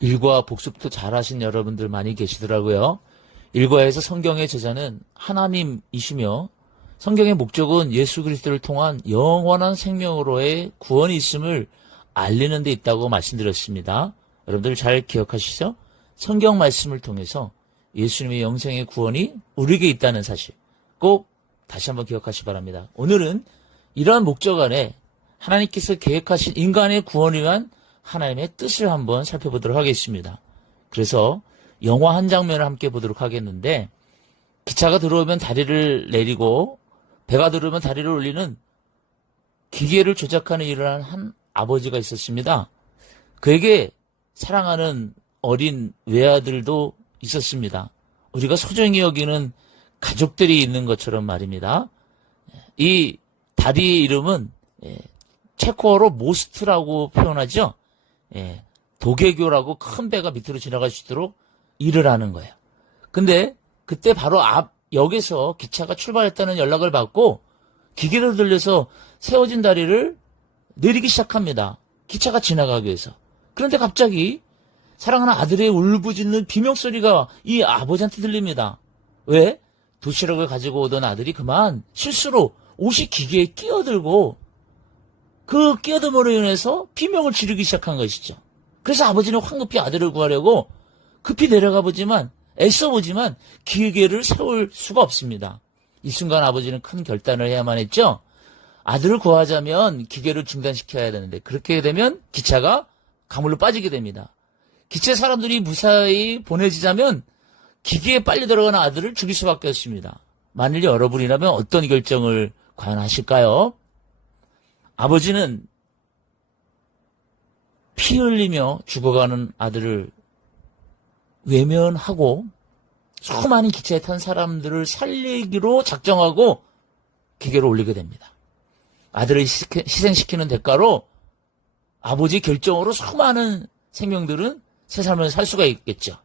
일과 복습도 잘하신 여러분들 많이 계시더라고요. 일과에서 성경의 제자는 하나님이시며 성경의 목적은 예수 그리스도를 통한 영원한 생명으로의 구원이 있음을 알리는 데 있다고 말씀드렸습니다. 여러분들 잘 기억하시죠? 성경 말씀을 통해서 예수님의 영생의 구원이 우리에게 있다는 사실 꼭 다시 한번 기억하시 기 바랍니다. 오늘은 이러한 목적 안에 하나님께서 계획하신 인간의 구원을 위한 하나님의 뜻을 한번 살펴보도록 하겠습니다. 그래서 영화 한 장면을 함께 보도록 하겠는데 기차가 들어오면 다리를 내리고 배가 들어오면 다리를 올리는 기계를 조작하는 일을 한한 아버지가 있었습니다. 그에게 사랑하는 어린 외아들도 있었습니다. 우리가 소중히 여기는 가족들이 있는 것처럼 말입니다. 이 다리의 이름은 예, 체코어로 모스트라고 표현하죠. 예, 도개교라고 큰 배가 밑으로 지나갈 수 있도록 일을 하는 거예요. 근데 그때 바로 앞 역에서 기차가 출발했다는 연락을 받고 기계를 들려서 세워진 다리를 내리기 시작합니다. 기차가 지나가기 위해서. 그런데 갑자기 사랑하는 아들의 울부짖는 비명소리가 이 아버지한테 들립니다. 왜? 도시락을 가지고 오던 아들이 그만 실수로 옷이 기계에 끼어들고 그 끼어듦으로 인해서 비명을 지르기 시작한 것이죠. 그래서 아버지는 황급히 아들을 구하려고 급히 내려가 보지만 애써 보지만 기계를 세울 수가 없습니다. 이 순간 아버지는 큰 결단을 해야만 했죠. 아들을 구하자면 기계를 중단시켜야 되는데 그렇게 되면 기차가 가물로 빠지게 됩니다. 기체 사람들이 무사히 보내지자면 기계에 빨리 들어가는 아들을 죽일 수밖에 없습니다. 만일 여러분이라면 어떤 결정을 과연 하실까요? 아버지는 피 흘리며 죽어가는 아들을 외면하고 수많은 기차에 탄 사람들을 살리기로 작정하고 기계를 올리게 됩니다. 아들을 희생시키는 대가로 아버지 결정으로 수많은 생명들은 새 삶을 살 수가 있겠죠.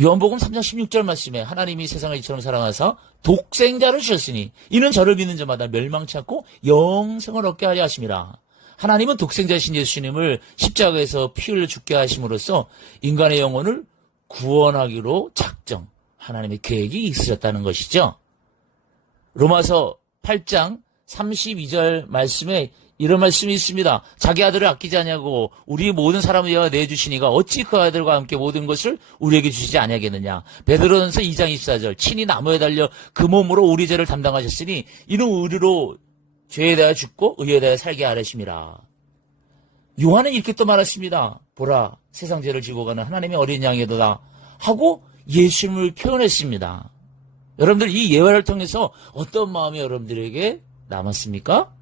요한복음 3장 16절 말씀에 하나님이 세상을 이처럼 사랑하사 독생자를 주셨으니 이는 저를 믿는 자마다 멸망치 않고 영생을 얻게 하려 하심이라. 하나님은 독생자신 예수님을 십자가에서 피 흘려 죽게 하심으로써 인간의 영혼을 구원하기로 작정, 하나님의 계획이 있으셨다는 것이죠. 로마서 8장 32절 말씀에 이런 말씀이 있습니다. 자기 아들을 아끼지 아니하고 우리 모든 사람을 위하여 내주시니가 어찌 그 아들과 함께 모든 것을 우리에게 주시지 아니하겠느냐. 베드로전서 2장 24절 친히 나무에 달려 그 몸으로 우리 죄를 담당하셨으니 이는 우리로 죄에 대하여 죽고 의에 대하여 살게 하려심이라. 요한은 이렇게 또 말했습니다. 보라 세상 죄를 지고 가는 하나님의 어린 양이도다 하고 예수님을 표현했습니다. 여러분들 이 예화를 통해서 어떤 마음이 여러분들에게 남았습니까?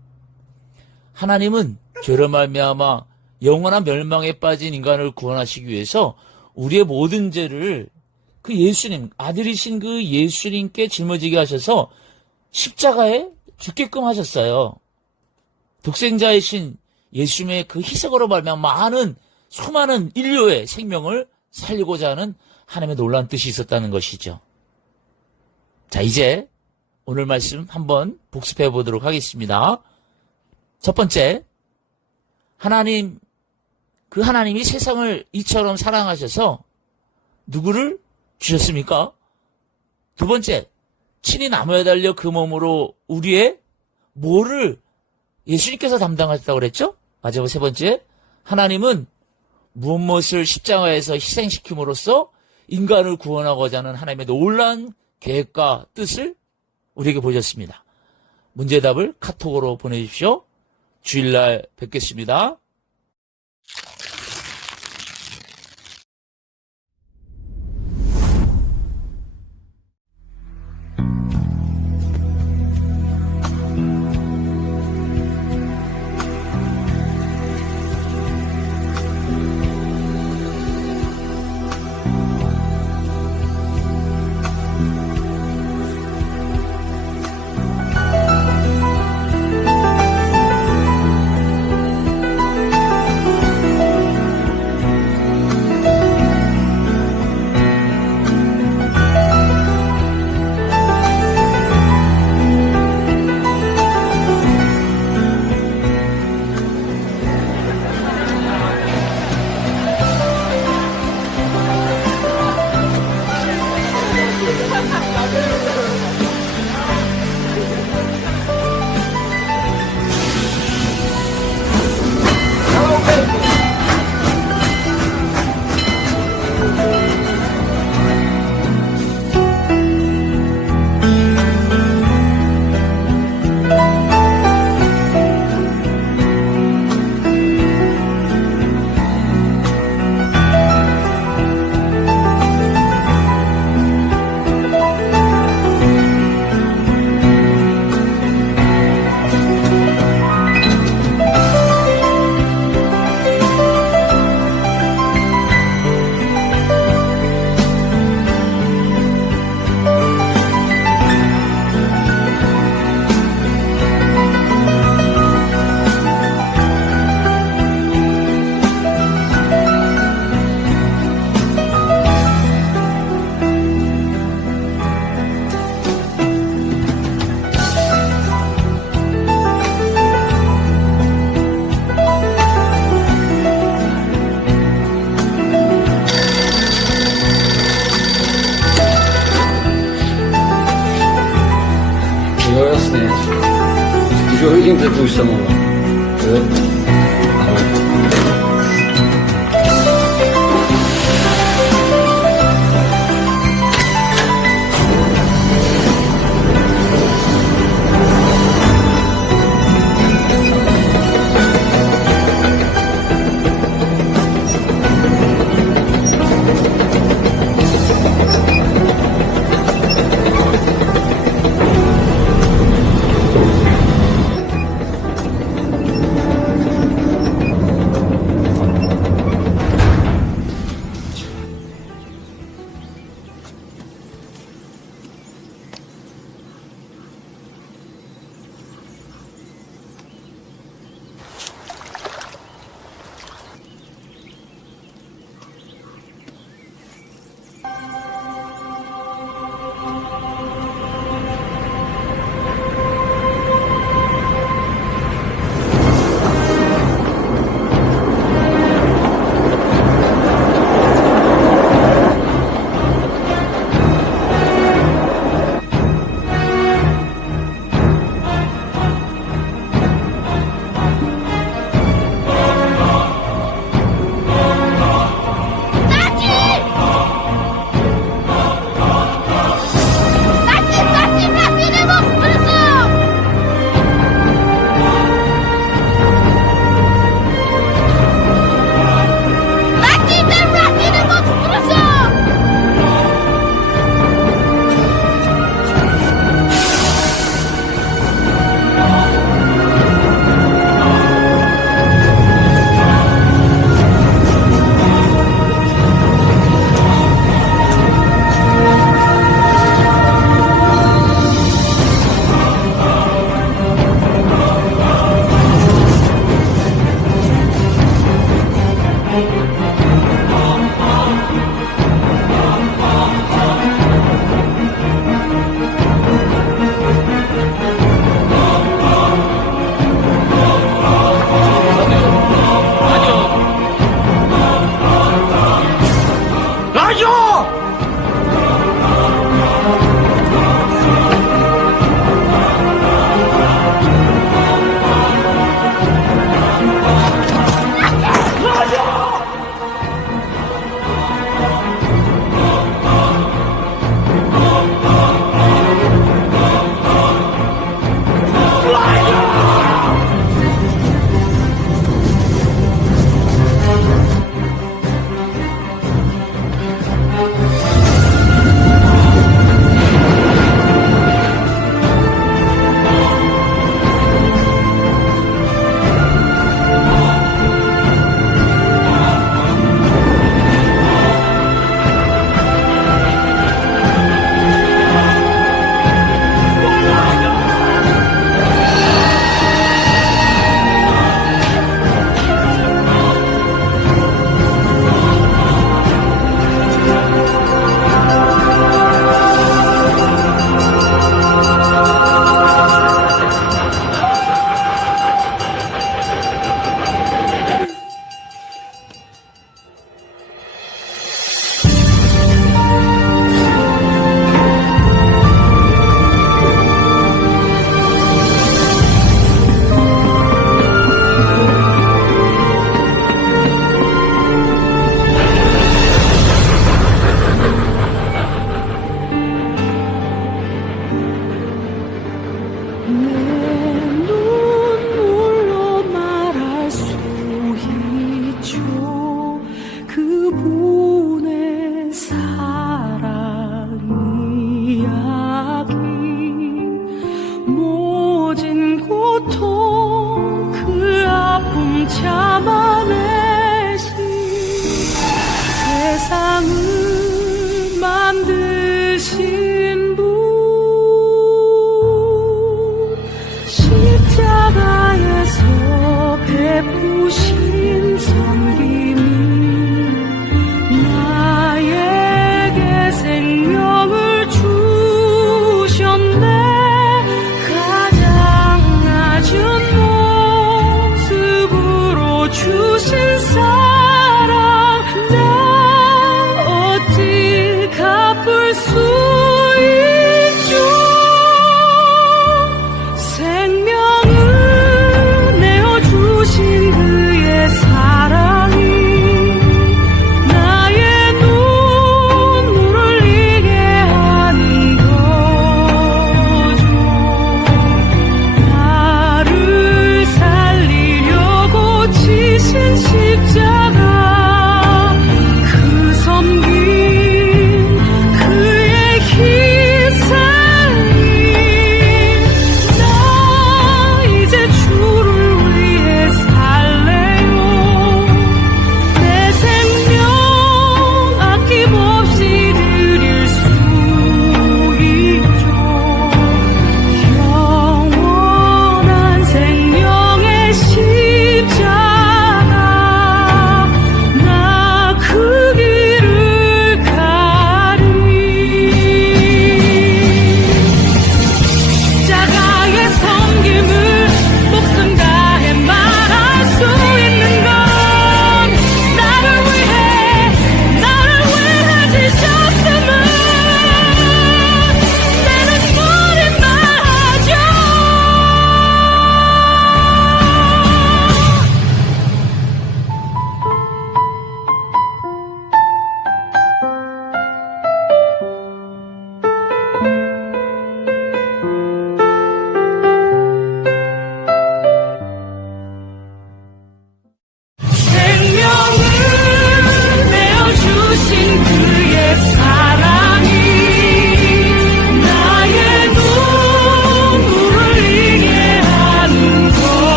하나님은 죄로 말미암아 영원한 멸망에 빠진 인간을 구원하시기 위해서 우리의 모든 죄를 그 예수님 아들이신 그 예수님께 짊어지게 하셔서 십자가에 죽게끔 하셨어요. 독생자이신 예수님의 그 희생으로 말미암아 많은 수많은 인류의 생명을 살리고자 하는 하나님의 놀라운 뜻이 있었다는 것이죠. 자, 이제 오늘 말씀 한번 복습해 보도록 하겠습니다. 첫 번째, 하나님, 그 하나님이 세상을 이처럼 사랑하셔서 누구를 주셨습니까? 두 번째, 친히 나무에 달려 그 몸으로 우리의 뭐를 예수님께서 담당하셨다고 그랬죠? 마지막 세 번째, 하나님은 무엇을 십자가에서 희생시킴으로써 인간을 구원하고자 하는 하나님의 놀라운 계획과 뜻을 우리에게 보여줬습니다. 문제 답을 카톡으로 보내주십시오. 주일날 뵙겠습니다. 这己注意生活，